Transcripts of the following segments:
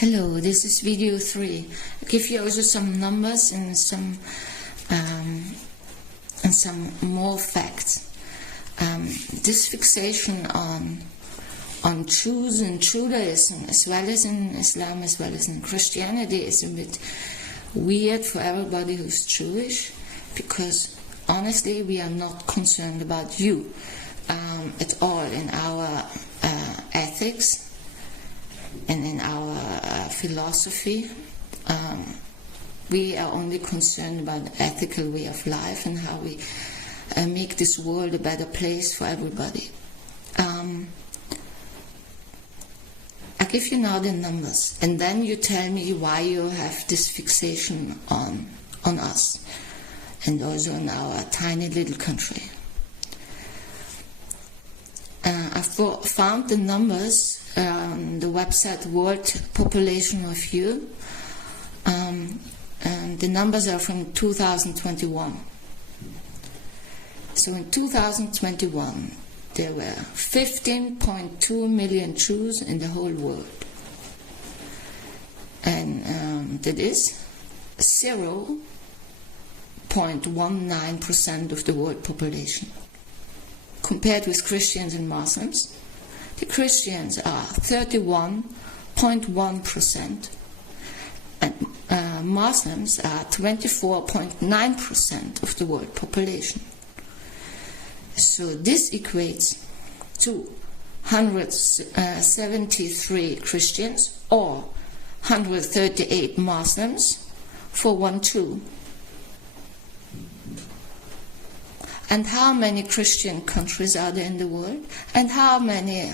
Hello, this is video 3. I'll give you also some numbers and some more facts. This fixation on Jews and Judaism, as well as in Islam, as well as in Christianity, is a bit weird for everybody who's Jewish, because honestly, we are not concerned about you at all in our ethics and in our philosophy. We are only concerned about the ethical way of life and how we make this world a better place for everybody. I give you now the numbers, and then you tell me why you have this fixation on us, and also on our tiny little country. I found the numbers on the website World Population Review, and the numbers are from 2021. So in 2021, there were 15.2 million Jews in the whole world, and that is 0.19% of the world population. Compared with Christians and Muslims, the Christians are 31.1%, and Muslims are 24.9% of the world population. So this equates to 173 Christians or 138 Muslims for one Jew. And how many Christian countries are there in the world? And how many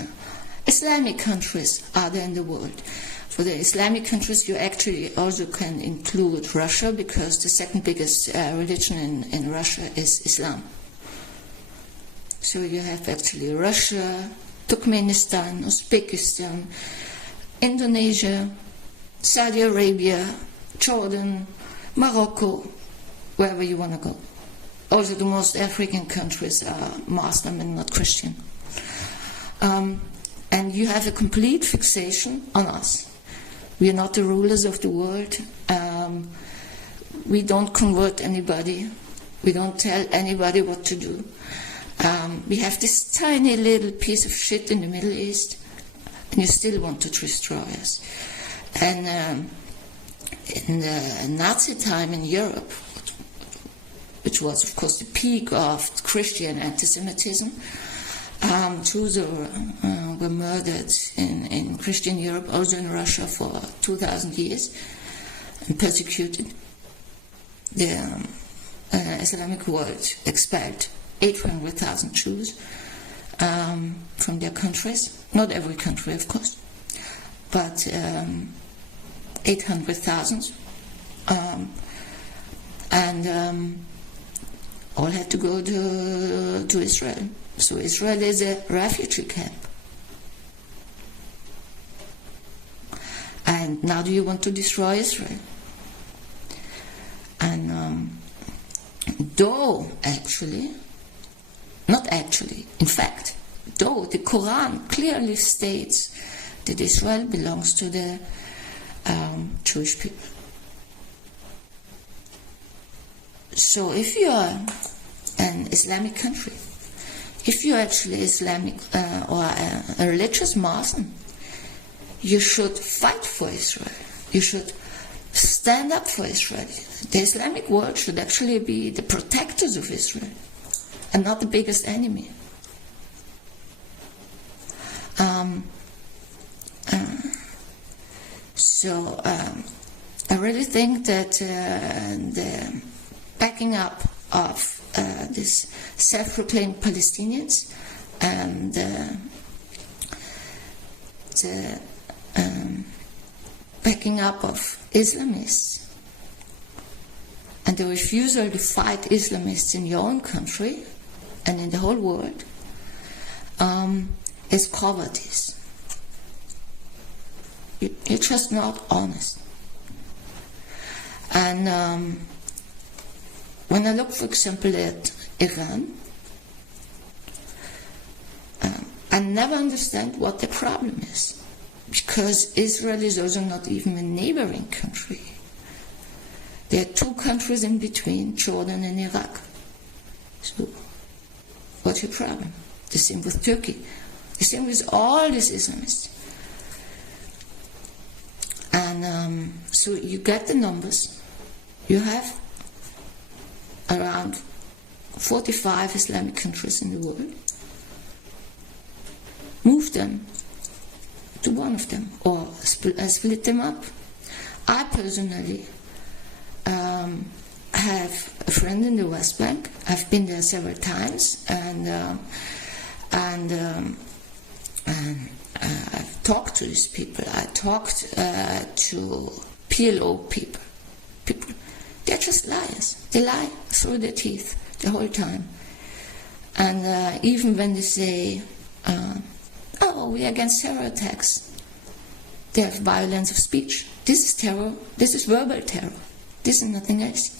Islamic countries are there in the world? For the Islamic countries, you actually also can include Russia, because the second biggest religion in Russia is Islam. So you have actually Russia, Turkmenistan, Uzbekistan, Indonesia, Saudi Arabia, Jordan, Morocco, wherever you want to go. Also, the most African countries are Muslim and not Christian. And you have a complete fixation on us. We are not the rulers of the world. We don't convert anybody. We don't tell anybody what to do. We have this tiny little piece of shit in the Middle East, and you still want to destroy us. And in the Nazi time in Europe, which was, of course, the peak of Christian anti-Semitism, Jews were murdered in Christian Europe, also in Russia, for 2,000 years, and persecuted. The Islamic world expelled 800,000 Jews from their countries. Not every country, of course, but 800,000. And all had to go to Israel. So Israel is a refugee camp. And now do you want to destroy Israel? And though the Quran clearly states that Israel belongs to the Jewish people. So if you are an Islamic country, if you're actually Islamic or a religious Muslim, you should fight for Israel. You should stand up for Israel. The Islamic world should actually be the protectors of Israel and not the biggest enemy. So I really think that the backing up of these self-proclaimed Palestinians and the backing up of Islamists and the refusal to fight Islamists in your own country and in the whole world is cowardice. You're just not honest. And when I look, for example, at Iran, I never understand what the problem is. because Israel is also not even a neighboring country. There are two countries in between, Jordan and Iraq. So, what's your problem? The same with Turkey. The same with all these Islamists. And so you get the numbers. You have around 45 Islamic countries in the world. Move them to one of them, or split them up. I personally have a friend in the West Bank. I've been there several times, and I've talked to these people. I talked to PLO people. They're just liars. They lie through their teeth the whole time. And even when they say, oh, we are against terror attacks, they have violence of speech. This is terror. This is verbal terror. This is nothing else.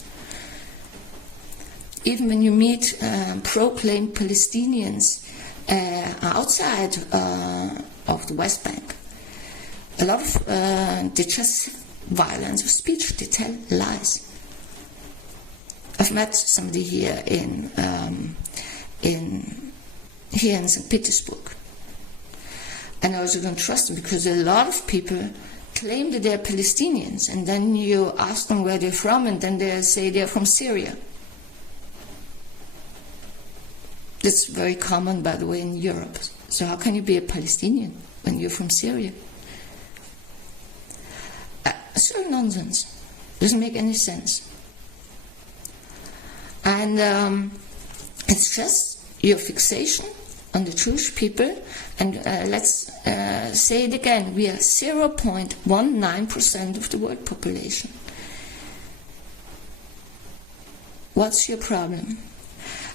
Even when you meet proclaimed Palestinians outside of the West Bank, a lot of they just violence of speech. They tell lies. I've met somebody here in St. Petersburg, and I also don't trust them because a lot of people claim that they're Palestinians, and then you ask them where they're from, and then they say they're from Syria. That's very common, by the way, in Europe. So how can you be a Palestinian when you're from Syria? It's all nonsense. Doesn't make any sense. And it's just your fixation on the Jewish people. And let's say it again. We are 0.19% of the world population. What's your problem?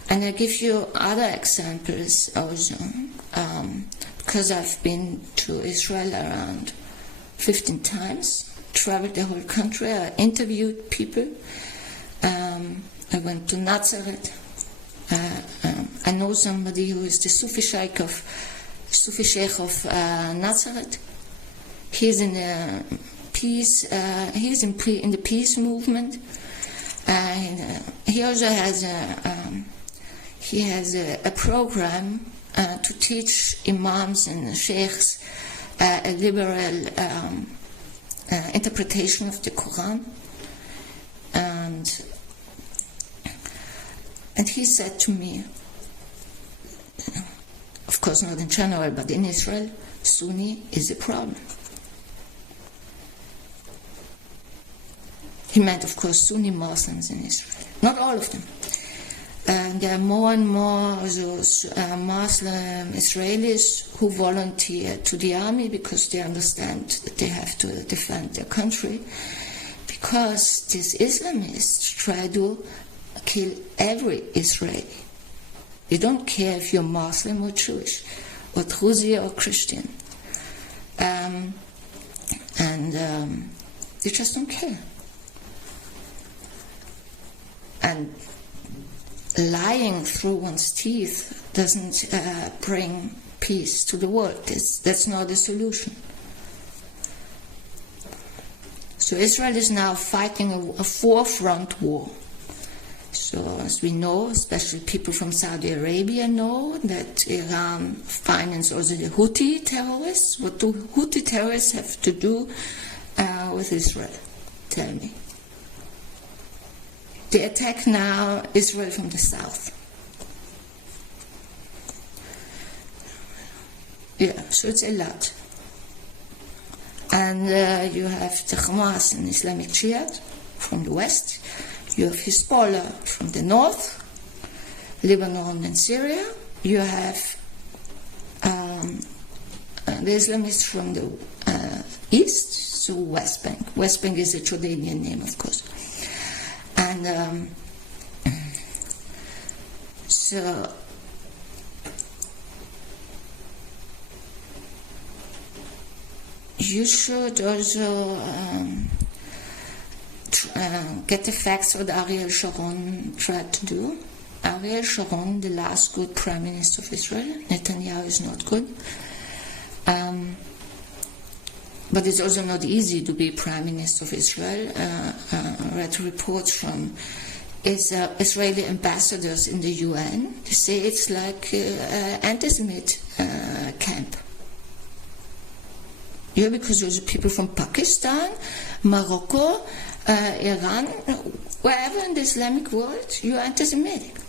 And I give you other examples also, because I've been to Israel around 15 times, traveled the whole country, I interviewed people. I went to Nazareth. I know somebody who is the Sufi Sheikh of Nazareth. He's in the peace. He's in the peace movement. He also has a program to teach imams and sheikhs a liberal interpretation of the Quran. And he said to me, of course not in general, but in Israel, Sunni is a problem. He meant, of course, Sunni Muslims in Israel. Not all of them. There are more and more those Muslim Israelis who volunteer to the army because they understand that they have to defend their country. Because these Islamists try to kill every Israeli. They don't care if you're Muslim or Jewish, or Druzi or Christian. They just don't care. And lying through one's teeth doesn't bring peace to the world. That's not a solution. So Israel is now fighting a four-front war. So as we know, especially people from Saudi Arabia know, that Iran finances also the Houthi terrorists. What do Houthi terrorists have to do with Israel? Tell me. They attack now Israel from the south. Yeah, so it's a lot. And you have the Hamas and Islamic Jihad from the west. You have Hezbollah from the north, Lebanon and Syria. You have the Islamists from the east, so West Bank. West Bank is a Jordanian name, of course. And so you should also get the facts what Ariel Sharon tried to do. Ariel Sharon, the last good prime minister of Israel. Netanyahu is not good. But it's also not easy to be Prime Minister of Israel. I read reports from Israeli ambassadors in the UN. They say it's like anti-Semite camp. Yeah, because there's people from Pakistan, Morocco, Iran, wherever in the Islamic world, you're anti-Semitic.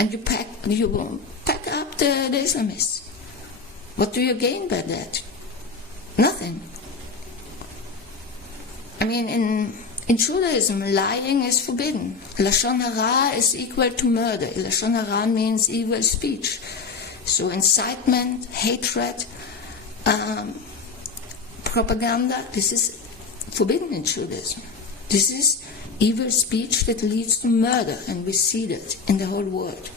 And you pack up the Islamists. What do you gain by that? Nothing. I mean, in Judaism, lying is forbidden. Lashon hara is equal to murder. Lashon hara means evil speech. So incitement, hatred, propaganda, this is forbidden in Judaism. This is evil speech that leads to murder, and we see that in the whole world.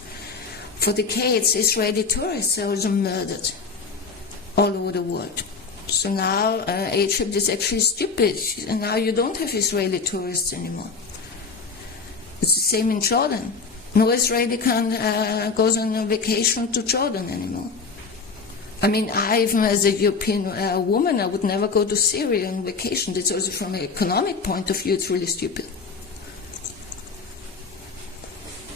For decades, Israeli tourists are also murdered all over the world. So now Egypt is actually stupid, and now you don't have Israeli tourists anymore. It's the same in Jordan. No Israeli goes on a vacation to Jordan anymore. I mean, even as a European woman, I would never go to Syria on vacation. It's also from an economic point of view, it's really stupid.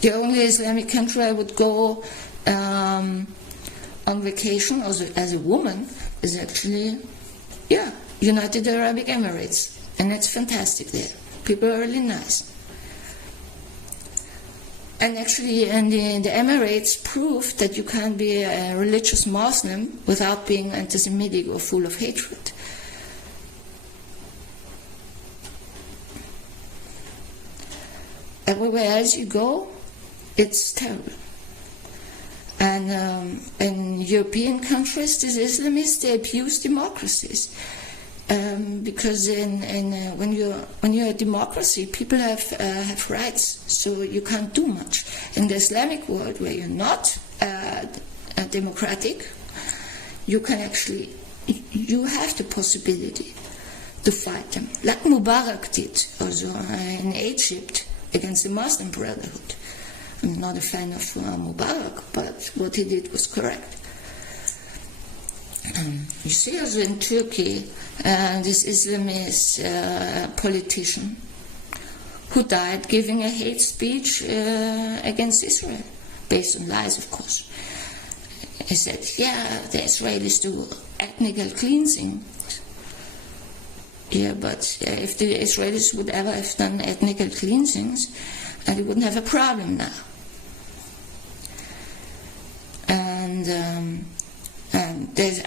The only Islamic country I would go on vacation as a woman is actually, United Arab Emirates. And it's fantastic there. People are really nice. And actually, in the Emirates proved that you can't be a religious Muslim without being anti-Semitic or full of hatred. Everywhere else you go, it's terrible. And in European countries, these Islamists, they abuse democracies. Because when you're a democracy, people have rights, so you can't do much. In the Islamic world, where you're not democratic, you have the possibility to fight them, like Mubarak did also in Egypt against the Muslim Brotherhood. I'm not a fan of Mubarak, but what he did was correct. You see also in Turkey, this Islamist politician who died giving a hate speech against Israel, based on lies, of course. He said, the Israelis do ethnic cleansing. Yeah, but if the Israelis would ever have done ethnic cleansings, they wouldn't have a problem now. And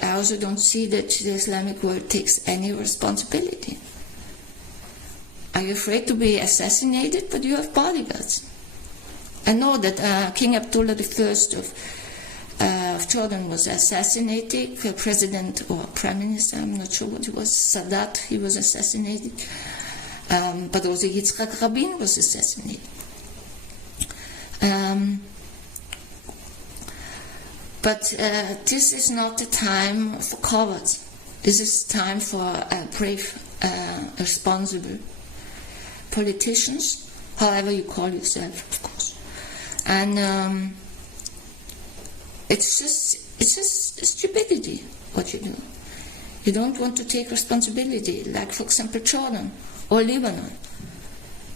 I also don't see that the Islamic world takes any responsibility. Are you afraid to be assassinated? But you have bodyguards. I know that King Abdullah I of Jordan was assassinated, President or Prime Minister, I'm not sure what he was, Sadat, he was assassinated. But also Yitzhak Rabin was assassinated. But this is not the time for cowards. This is time for brave, responsible politicians, however you call yourself, of course. And it's just stupidity what you do. You don't want to take responsibility, like for example Jordan or Lebanon.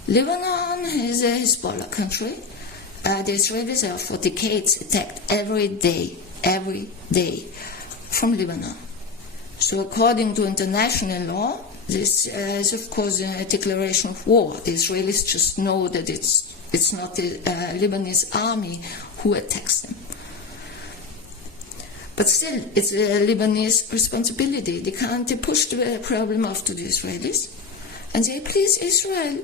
Lebanon is a Hezbollah country. The Israelis have for decades attacked every day from Lebanon. So according to international law, this is of course a declaration of war. The Israelis just know that it's not the Lebanese army who attacks them. But still, it's a Lebanese responsibility. They push the problem off to the Israelis and say, please Israel,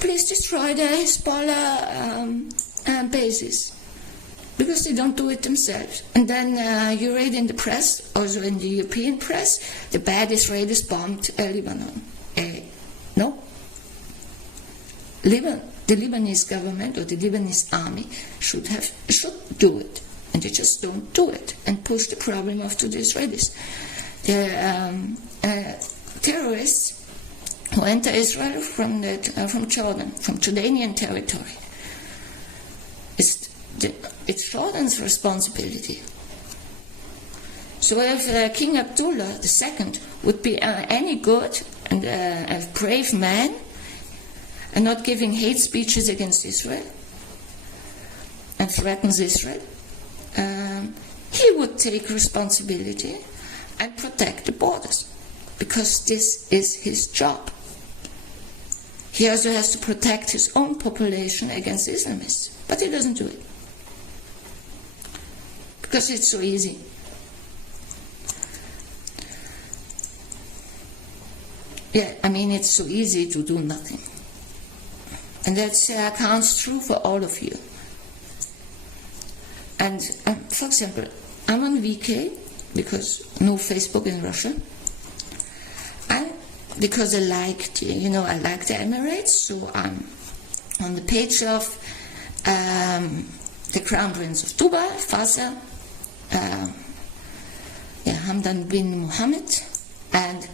please destroy the Hezbollah bases, because they don't do it themselves. And then you read in the press, also in the European press, the bad Israelis bombed Lebanon. No. The Lebanese government or the Lebanese army should do it, and they just don't do it and push the problem off to the Israelis. The terrorists who enter Israel from Jordan, from Jordanian territory. It's Jordan's responsibility. So if King Abdullah II would be any good and a brave man and not giving hate speeches against Israel and threatens Israel, he would take responsibility and protect the borders, because this is his job. He also has to protect his own population against Islamists, but he doesn't do it because it's so easy. Yeah, I mean, it's so easy to do nothing. And that counts true for all of you. And for example, I'm on VK because no Facebook in Russia. And because I like the Emirates, so I'm on the page of the Crown Prince of Dubai, Faisal, Hamdan bin Mohammed, and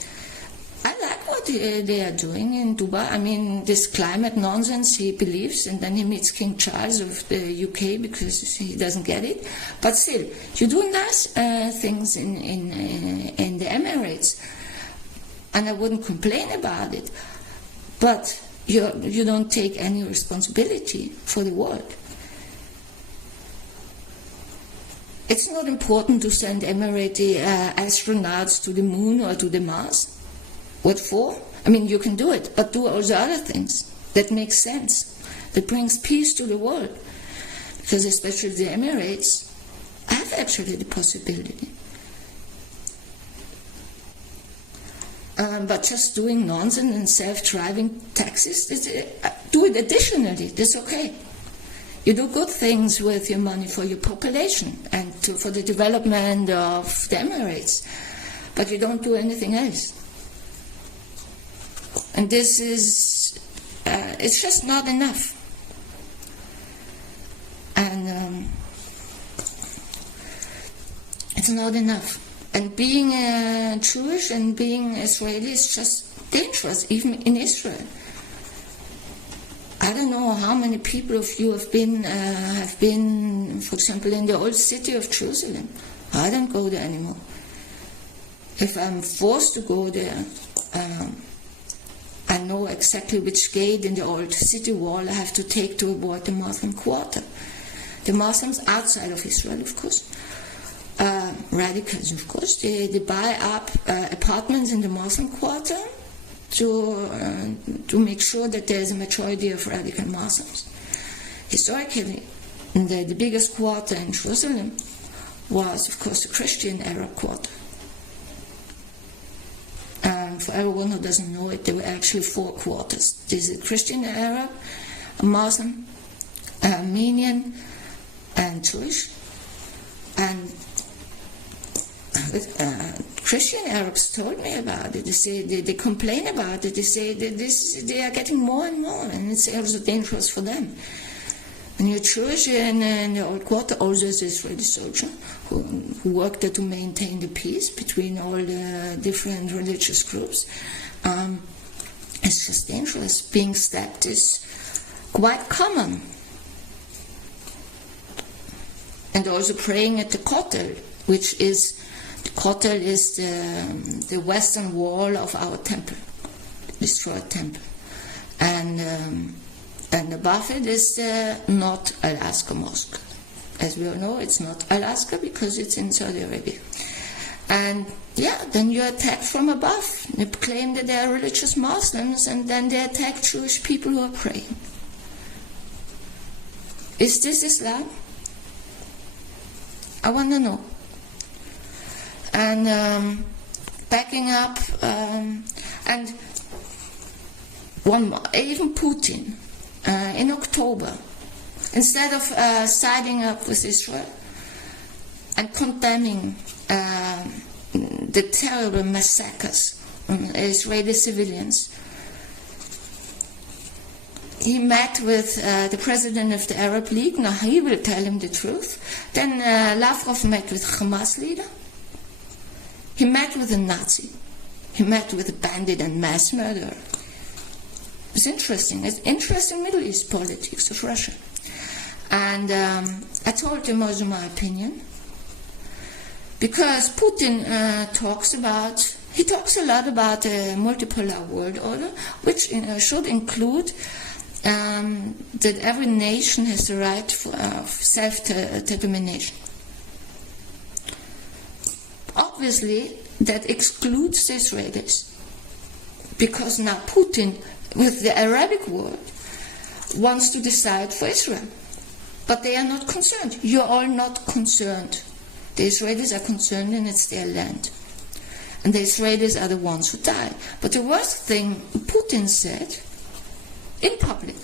I like what they are doing in Dubai. I mean, this climate nonsense he believes, and then he meets King Charles of the UK because he doesn't get it. But still, you do nice things in the Emirates, and I wouldn't complain about it. But you don't take any responsibility for the world. It's not important to send Emirati astronauts to the moon or to the Mars. What for? I mean, you can do it, but do all the other things that make sense, that brings peace to the world. Because especially the Emirates have actually the possibility. But just doing nonsense and self-driving taxis, do it additionally, that's okay. You do good things with your money for your population and for the development of the Emirates, but you don't do anything else. And this is, it's just not enough. And it's not enough. And being Jewish and being Israeli is just dangerous, even in Israel. I don't know how many people of you have been, for example, in the old city of Jerusalem. I don't go there anymore. If I'm forced to go there, I know exactly which gate in the old city wall I have to take to avoid the Muslim quarter. The Muslims outside of Israel, of course, radicals, of course, they buy up apartments in the Muslim quarter to make sure that there's a majority of radical Muslims. Historically, the biggest quarter in Jerusalem was, of course, the Christian Arab quarter. For everyone who doesn't know it, there were actually 4 quarters. There's a Christian Arab, a Muslim, Armenian, and Jewish. And Christian Arabs told me about it. They say they complain about it. They say that they are getting more and more, and it's also dangerous for them. And you're Jewish in the old quarter, also as an Israeli soldier who worked there to maintain the peace between all the different religious groups. It's just dangerous. Being stabbed is quite common. And also praying at the Kotel, which is, the Kotel is the western wall of our temple, destroyed temple. And above it is not Al-Aqsa Mosque. As we all know, it's not Al-Aqsa because it's in Saudi Arabia. And then you're attacked from above. They claim that they are religious Muslims, and then they attack Jewish people who are praying. Is this Islam? I want to know. And backing up, and one more, even Putin, in October, instead of siding up with Israel and condemning the terrible massacres on Israeli civilians, he met with the president of the Arab League. Now he will tell him the truth. Then Lavrov met with Hamas leader. He met with a Nazi. He met with a bandit and mass murderer. It's interesting. It's interesting Middle East politics of Russia. And I told him also my opinion. Because Putin talks a lot about a multipolar world order, which should include that every nation has the right for self-determination. Obviously, that excludes the Israelis, because now Putin, with the Arabic world, wants to decide for Israel. But they are not concerned. You are all not concerned. The Israelis are concerned, and it's their land. And the Israelis are the ones who die. But the worst thing Putin said in public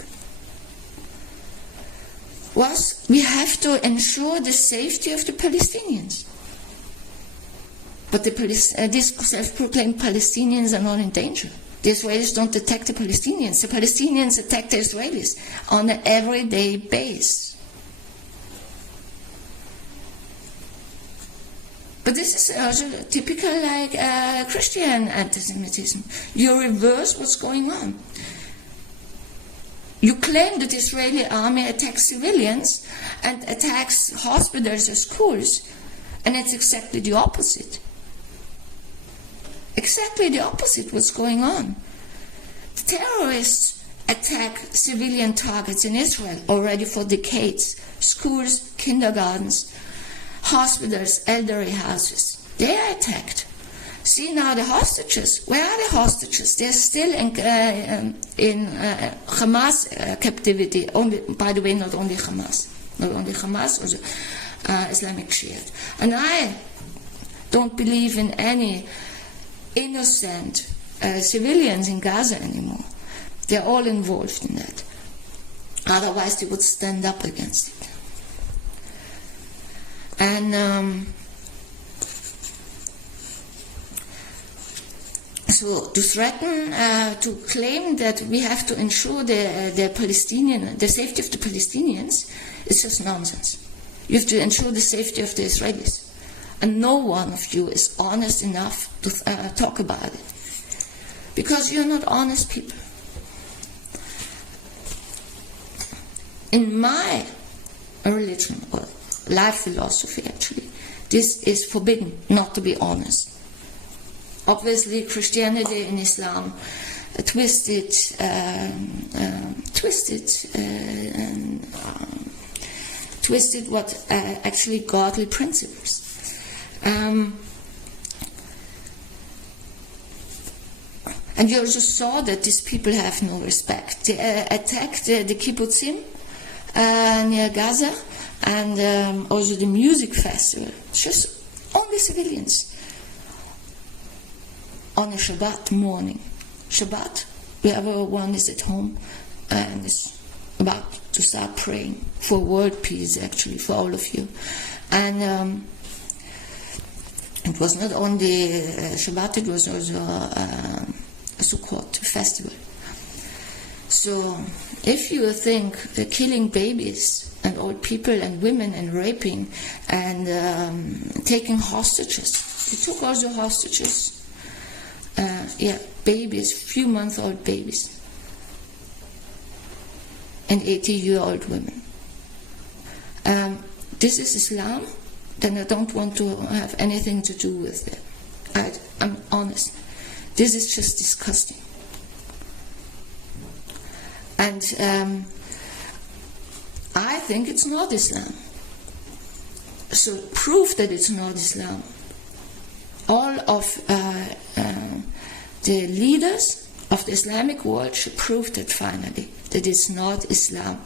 was, we have to ensure the safety of the Palestinians. But these self-proclaimed Palestinians are not in danger. The Israelis don't attack the Palestinians. The Palestinians attack the Israelis on an everyday basis. But this is also typical like Christian anti-Semitism. You reverse what's going on. You claim that the Israeli army attacks civilians and attacks hospitals or schools, and it's exactly the opposite. Exactly the opposite what's going on. The terrorists attack civilian targets in Israel already for decades. Schools, kindergartens, hospitals, elderly houses. They are attacked. See now the hostages. Where are the hostages? They're still in Hamas captivity. Only, by the way, not only Hamas, also Islamic Jihad. And I don't believe in any innocent civilians in Gaza anymore. They're all involved in that. Otherwise, they would stand up against it. And so to threaten, to claim that we have to ensure the safety of the Palestinians is just nonsense. You have to ensure the safety of the Israelis. And no one of you is honest enough to talk about it. Because you're not honest people. In my religion, or life philosophy actually, this is forbidden, not to be honest. Obviously, Christianity and Islam twisted what actually godly principles. And you also saw that these people have no respect. They attacked the kibbutzim near Gaza, and also the music festival. Just only civilians. On a Shabbat morning. Shabbat, whoever one is at home and is about to start praying for world peace, actually, for all of you. And it was not only Shabbat, it was also a Sukkot festival. So if you think killing babies and old people and women and raping and taking hostages, they took also hostages, babies, few-month-old babies, and 80-year-old women. This is Islam, then I don't want to have anything to do with it. I'm honest. This is just disgusting. And I think it's not Islam. So prove that it's not Islam. All of the leaders of the Islamic world should prove that finally, that it's not Islam.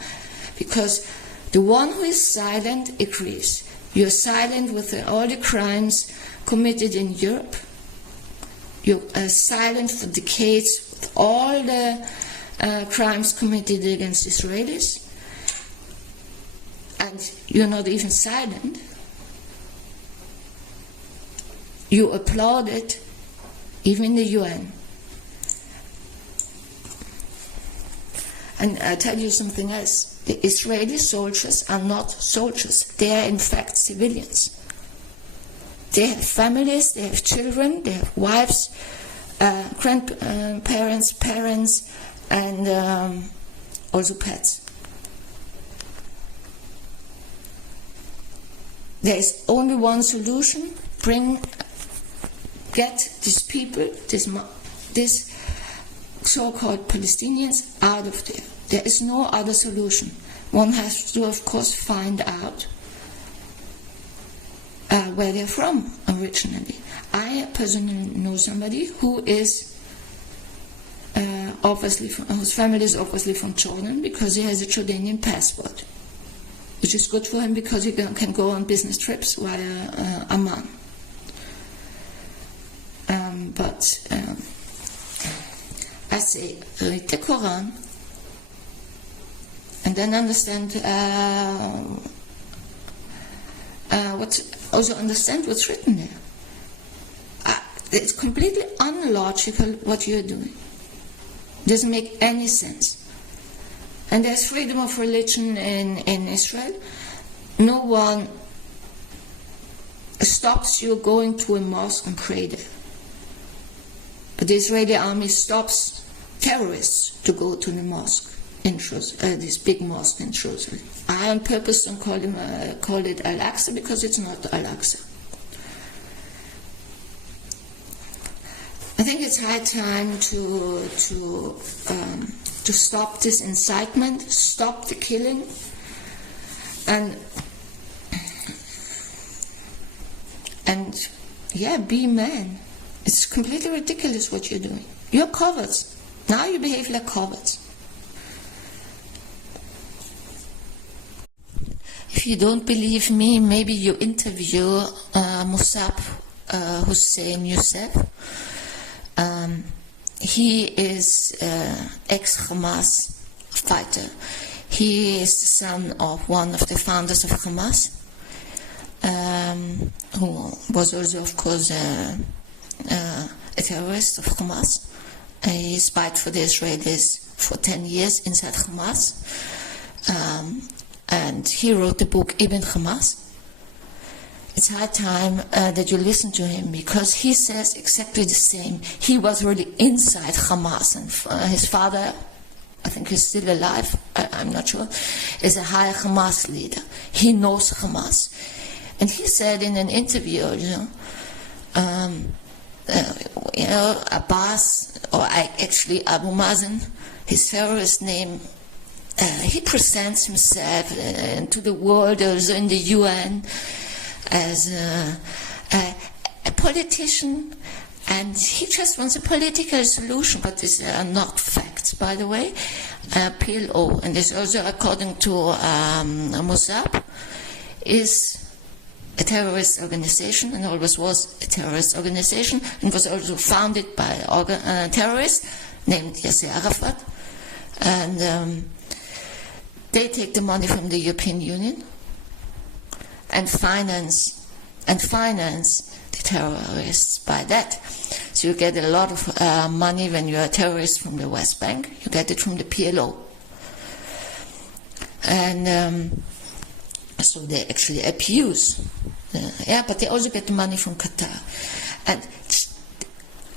Because the one who is silent agrees. You're silent with all the crimes committed in Europe. You're silent for decades with all the crimes committed against Israelis. And you're not even silent. You applaud it, even in the UN. And I'll tell you something else. The Israeli soldiers are not soldiers. They are in fact civilians. They have families, they have children, they have wives, grandparents, parents, and also pets. There is only one solution, get these people, these so-called Palestinians out of there. There is no other solution. One has to, of course, find out where they're from originally. I personally know somebody who is whose family is obviously from Jordan, because he has a Jordanian passport, which is good for him because he can go on business trips via Amman. But I say, read the Quran and then understand understand what's written there. It's completely unlogical what you're doing. Doesn't make any sense. And there's freedom of religion in Israel. No one stops you going to a mosque and pray there. But the Israeli army stops terrorists to go to the mosque in Jerusalem, this big mosque in Jerusalem. I on purpose don't call it Al-Aqsa because it's not Al-Aqsa. I think it's high time to stop this incitement, stop the killing, and be man. It's completely ridiculous what you're doing. You're cowards. Now you behave like cowards. If you don't believe me, maybe you interview Basam Hussein Youssef. He is ex-Hamas fighter. He is the son of one of the founders of Hamas, who was also, of course, a terrorist of Hamas. He spied for the Israelis for 10 years inside Hamas. And he wrote the book Ibn Hamas. It's high time that you listen to him, because he says exactly the same. He was really inside Hamas, and his father, I think he's still alive, I'm not sure, is a high Hamas leader. He knows Hamas. And he said in an interview, Abbas, or actually Abu Mazen, his terrorist name, he presents himself to the world, also in the UN, as a politician, and he just wants a political solution, but these are not facts, by the way. PLO, and this also, according to Mossad, is a terrorist organization, and always was a terrorist organization, and was also founded by a terrorist named Yasser Arafat, and they take the money from the European Union and finance the terrorists by that. So you get a lot of money when you're a terrorist from the West Bank. You get it from the PLO. And so they actually abuse. But they also get the money from Qatar. And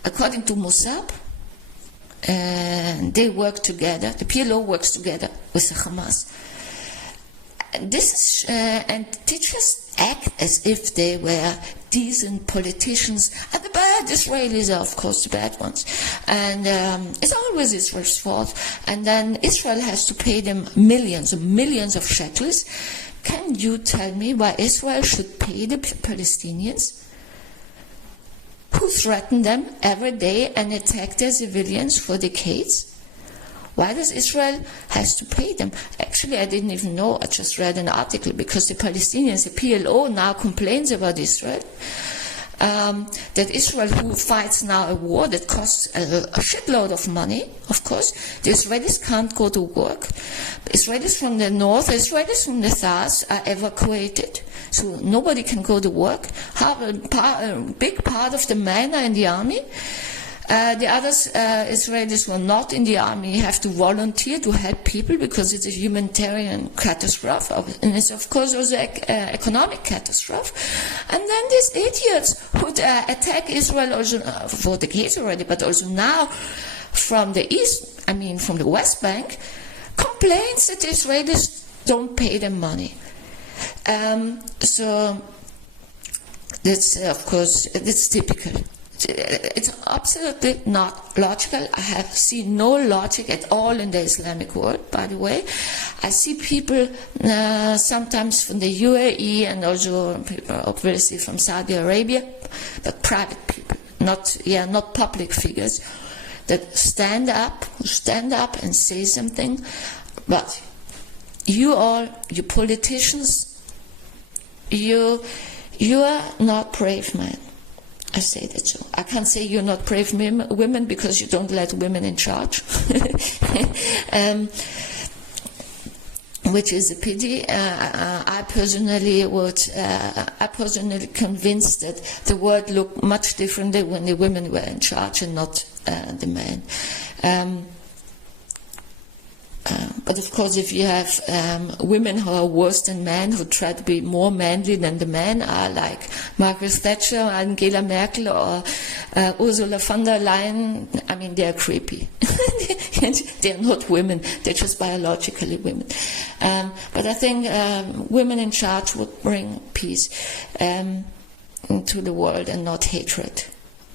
according to Mossad, they work together, the PLO works together with the Hamas. And they just act as if they were decent politicians, and the bad Israelis are, of course, the bad ones. And it's always Israel's fault. And then Israel has to pay them millions and millions of shekels. Can you tell me why Israel should pay the Palestinians who threaten them every day and attack their civilians for decades? Why does Israel has to pay them? Actually, I didn't even know. I just read an article, because the Palestinians, the PLO, now complains about Israel. That Israel, who fights now a war that costs a shitload of money, of course, the Israelis can't go to work. Israelis from the north, Israelis from the south are evacuated, so nobody can go to work. A big part of the men are in the army. The others, Israelis who are not in the army, have to volunteer to help people, because it's a humanitarian catastrophe, and it's of course also an economic catastrophe. And then these idiots who attack Israel also for decades already, but also now from the east, from the West Bank, complains that the Israelis don't pay them money. So That's, of course, that's typical. It's absolutely not logical. I have seen no logic at all in the Islamic world, by the way. I see people sometimes from the UAE and also people obviously from Saudi Arabia, but private people, not public figures, that stand up and say something. But you politicians, you are not brave men. I say that so. I can't say you're not brave women because you don't let women in charge, which is a pity. I personally convinced that the world looked much differently when the women were in charge and not the men. But of course, if you have women who are worse than men, who try to be more manly than the men, are like Margaret Thatcher, Angela Merkel, or Ursula von der Leyen, I mean, they are creepy. They are not women, they're just biologically women. But I think women in charge would bring peace into the world and not hatred.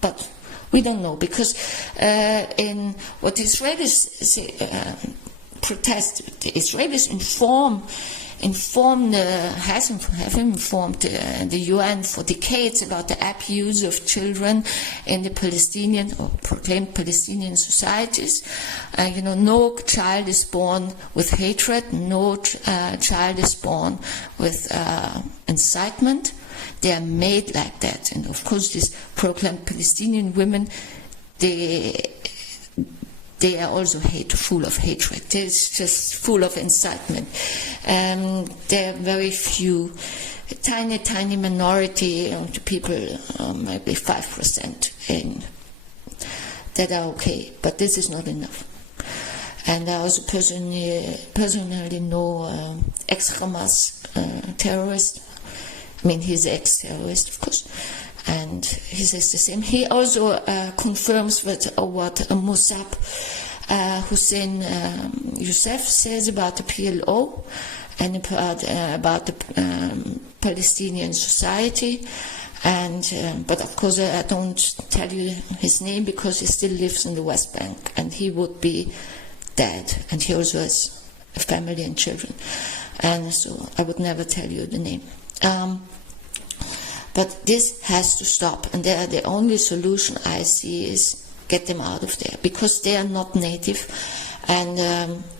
But we don't know, because in what Israelis say, protest, the Israelis have informed the UN for decades about the abuse of children in the Palestinian or proclaimed Palestinian societies. No child is born with hatred, no child is born with incitement. They are made like that. And of course, these proclaimed Palestinian women, they are also full of hatred. They're just full of incitement. There are very few, tiny minority of people, maybe 5% that are okay. But this is not enough. And I also personally know ex-Hamas terrorist. I mean, he's ex-terrorist, of course. And he says the same. He also confirms what Musab Hussein Youssef says about the PLO and about the Palestinian society. And but of course I don't tell you his name because he still lives in the West Bank and he would be dead. And he also has a family and children. And so I would never tell you the name. But this has to stop, and the only solution I see is get them out of there, because they are not native. And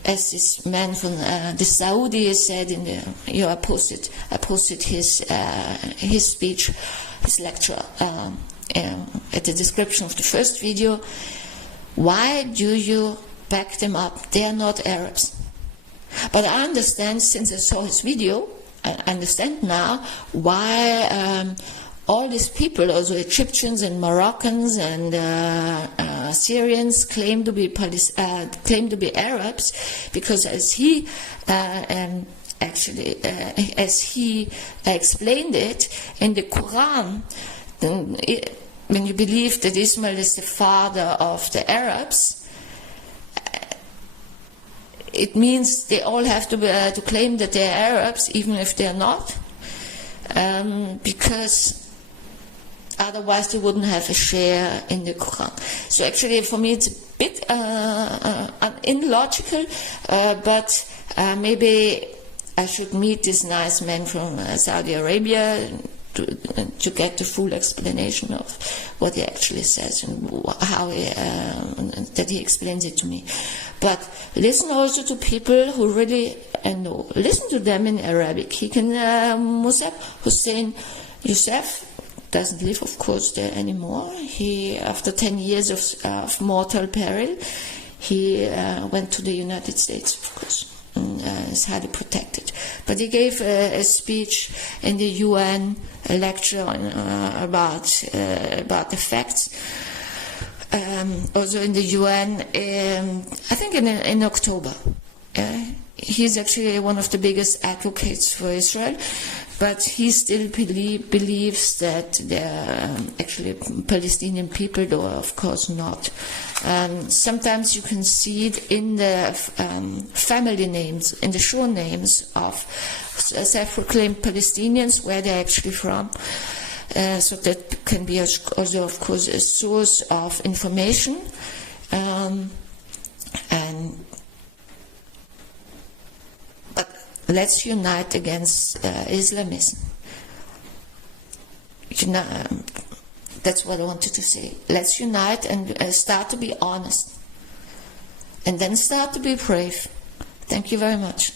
as this man from the Saudi said I posted his speech, his lecture at the description of the first video. Why do you back them up? They are not Arabs. But I understand, since I saw his video, I understand now why all these people, also Egyptians and Moroccans and Syrians, claim to be Arabs, because as he explained it in the Quran, when you believe that Ismail is the father of the Arabs, it means they all have to claim that they're Arabs, even if they're not, because otherwise they wouldn't have a share in the Quran. So actually, for me, it's a bit illogical, but maybe I should meet this nice man from Saudi Arabia to get the full explanation of what he actually says and how that he explains it to me. But listen also to people who really know. Listen to them in Arabic. He can, Musab Hussein Youssef doesn't live, of course, there anymore. He, after 10 years of mortal peril, he went to the United States, of course. Is highly protected. But he gave a speech in the UN, a lecture about the facts. Also in the UN, I think in October. He's actually one of the biggest advocates for Israel, but he still believes that there are actually Palestinian people, though of course not. Sometimes you can see it in the family names, in the surnames of self-proclaimed Palestinians, where they're actually from. So that can be also, of course, a source of information. But let's unite against Islamism. That's what I wanted to say. Let's unite and start to be honest. And then start to be brave. Thank you very much.